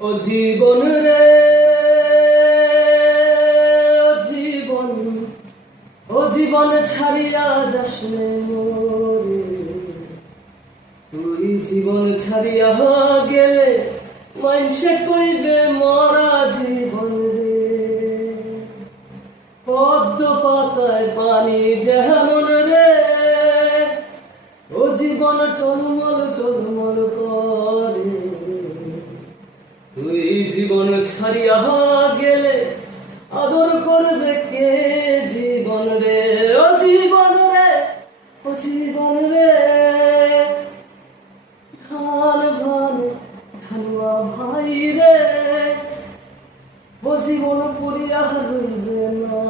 ও জীবন রে, ও জীবন, ও জীবন ছাড়িয়া যাস নে মোরে। তুই জীবন ছাড়িয়া গেলে মাইনসে কইবে মরা জীবন রে। পদ্ম পাতায় পানি যেমন রে, ও জীবন টলমল টলমল করে। তুই জীবন ছাড়িয়া গেলে আদর করবে কে জীবন রে। ও জীবন রে, ও জীবন রে, ধান ভান ধানুয়া ভাই রে। ও জীবন পড়িয়া রইবে না।